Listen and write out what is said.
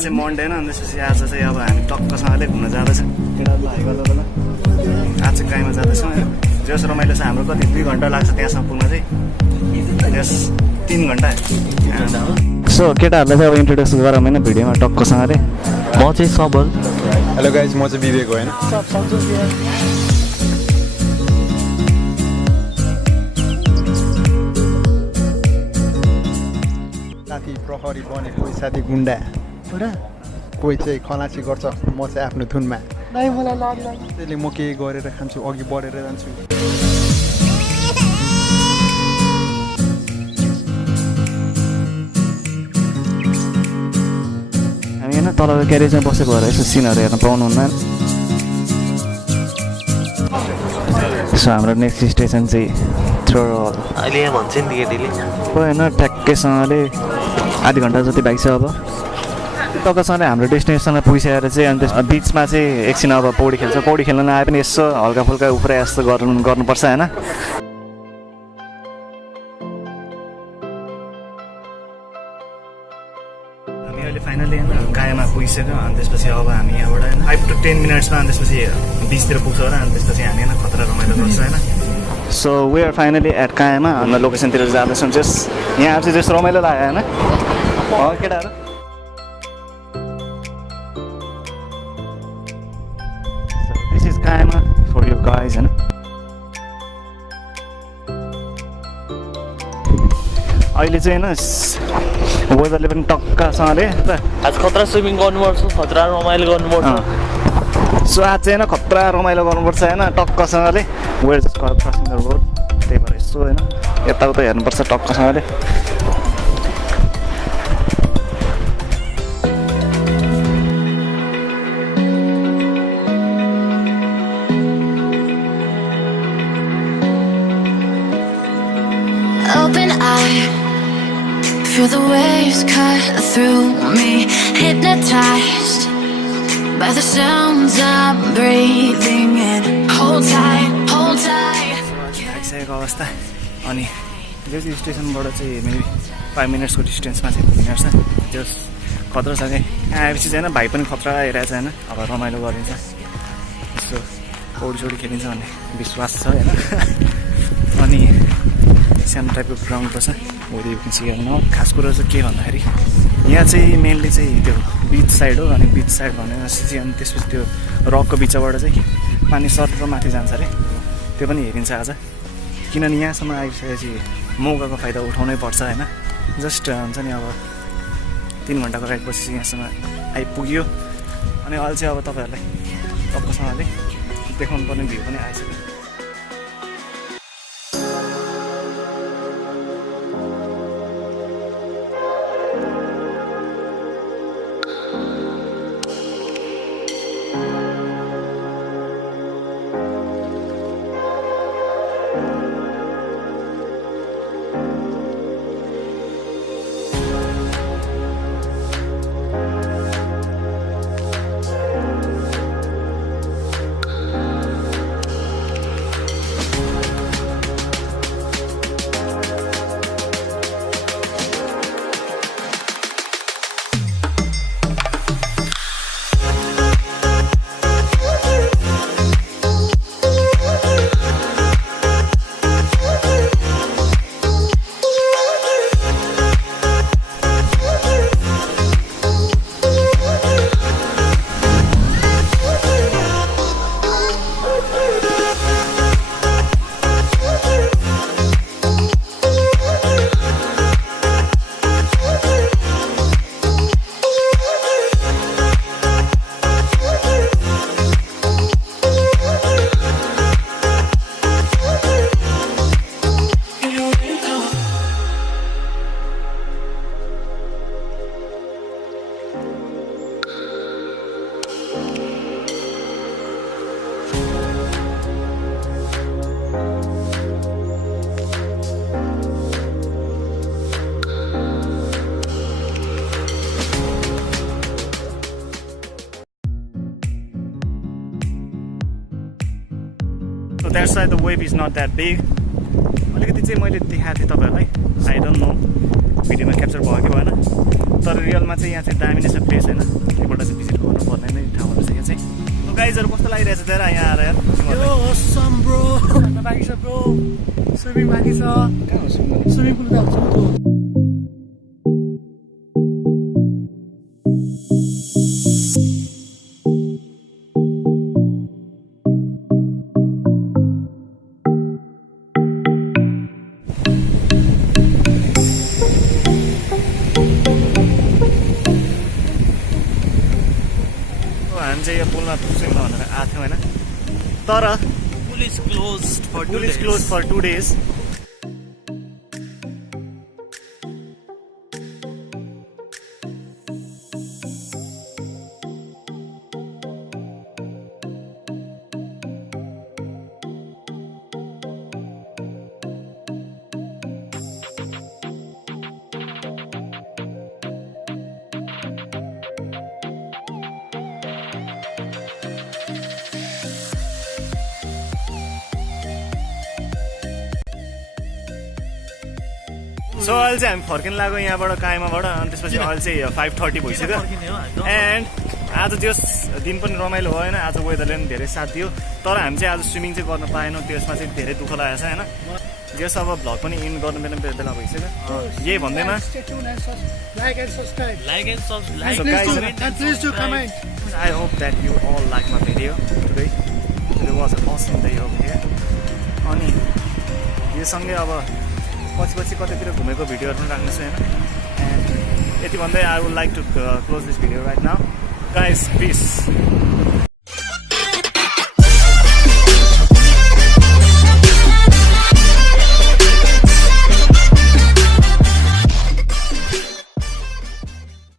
चाहिँ मन्डे होइन, अनि त्यसपछि आज चाहिँ अब हामी टक्कसँगले घुम्न जाँदैछौँ। केटाहरू हाई गर्दा बेला आज चाहिँ काइमा जाँदैछौँ होइन। जस रमाइलो छ हाम्रो, कति 2 घन्टा लाग्छ त्यहाँसम्म पुग्न चाहिँ, जस 3 घन्टा। सो केटाहरूलाई चाहिँ अब इन्ट्रोड्युस गरौँ होइन भिडियोमा टक्कसँगले। म चाहिँ सबल। हेलो गाइज, म चाहिँ विवेक होइन। साथी प्रहरी बने, कोही साथी गुन्डा, कोही चाहिँ खलासी गर्छ, म चाहिँ आफ्नो धुनमा। त्यसले म के गरेर खान्छु, अघि बढेर जान्छु। हामी होइन तलको क्यारेजमा बसेको भएर यसो सिनहरू हेर्न पाउनुहुन्न। सो हाम्रो नेक्स्ट स्टेसन चाहिँ थ्रोल। अहिले यहाँ भन्छ नि केटीले होइन ठ्याक्कैसँगले आधी घन्टा जति बाइक छ अब। टक्कसँगले हाम्रो डेस्टिनेसनमा पुगिसकेर चाहिँ अनि त्यस बिचमा चाहिँ एकछिन अब पौडी खेल्छ। पौडी खेल्न नआए पनि यसो हल्का फुल्का उफ्रा जस्तो गर्नुपर्छ होइन। हामी अहिले फाइनली होइन कायामा पुगिसक्यो। अनि त्यसपछि अब हामी यहाँबाट होइन 5 to 10 मिनट्समा अनि त्यसपछि बिचतिर पुग्छौँ र अनि त्यसपछि हामी होइन खतरा रमाइलो गर्छ होइन। So we are finally at कायामा। हाम्रो लोकेसनतिर जाँदैछौँ। जस यहाँ चाहिँ जस्तो रमाइलो लाग्यो होइन केटाहरू। दिस इज कायामा फर यु गाइज होइन। अहिले चाहिँ होइन वेदरले पनि टक्कासँगले आज खतरा स्विमिङ गर्नुपर्छ, खतरा रमाइलो गर्नुपर्छ। सो आज चाहिँ होइन खतरा रमाइलो गर्नुपर्छ होइन टक्कसँगले। We're just crossing the road, त्यही भएर यसो होइन यताउता हेर्नुपर्छ टक्कसँगले। Open eye, feel the waves cut through me, hypnotized by the sounds I'm breathing in. Hold tight, hold tight. आइसकेको अवस्था। अनि यो चाहिँ स्टेसनबाट चाहिँ मेबी 5 मिनट्सको डिस्टेन्समा चाहिँ पुग्ने रहेछ। त्यो खतरा छ क्या। आएपछि चाहिँ होइन भाइ पनि खतरा आइरहेछ होइन। अब रमाइलो गरिन्छ, यसो पौडी खेलिन्छ भन्ने विश्वास छ होइन। अनि सानो टाइपको ग्राउन्ड रहेछ। वरि खास कुरो चाहिँ के भन्दाखेरि यहाँ चाहिँ मेनली चाहिँ त्यो बिच साइड हो। अनि बिच साइड भनेपछि अनि त्यसपछि त्यो रकको बिचबाट चाहिँ पानी सर माथि जान्छ अरे, त्यो पनि हेरिन्छ आज। किनभने यहाँसम्म आइसकेपछि मौकाको फाइदा उठाउनै पर्छ होइन। जस्ट हुन्छ नि अब 3 घन्टाको राइडपछि चाहिँ यहाँसम्म आइपुग्यो। अनि अहिले चाहिँ अब तपाईँहरूलाई टक्कसँगले देखाउनु पर्ने भ्यू पनि आइसक्यो। So that's why the wave is not that big. अलिकति चाहिँ मैले देखाएको थिएँ तपाईहरुलाई, आई डोन्ट नो भिडियोमा क्याप्चर भयो कि भएन। तर रियलमा चाहिँ यहाँ चाहिँ दामी नै छ प्लेस होइन एकपल्ट चाहिँ भिजिट गर्नुपर्ने नै ठाउँ रहेछ यो चाहिँ गाइजहरू कस्तो लागिरहेछ तेरो यहाँ आएर यार बाँकी छ ब्रो स्विमिङ बाँकी छ कहाँ हो स्विमिङ पुल जान्छ हामी चाहिँ यो पुलमा पुग्छौँ भनेर आएको थियौँ होइन तर पुल इज क्लोज्ड फर पुल is close for 2 days so अहिले चाहिँ हामी फर्किन लाग्यो यहाँबाट कायमाबाट अनि त्यसपछि अहिले चाहिँ 5:30 भइसक्यो एन्ड आज त्यो दिन पनि रमाइलो भयो होइन आज वेदरले पनि धेरै साथ दियो तर हामी चाहिँ आज स्विमिङ चाहिँ गर्न पाएनौँ त्यसमा चाहिँ धेरै दुःख लागेको छ होइन जस अब भ्लग पनि इन गर्नु बेला भइसक्यो यही भन्दैमा I hope that you all like my video today. It was an awesome day over here. अनि यो सँगै अब पछि कतैतिर घुमेको भिडियोहरू पनि राख्नेछु होइन एन्ड यति भन्दै I would like to close this video right now. Guys, peace.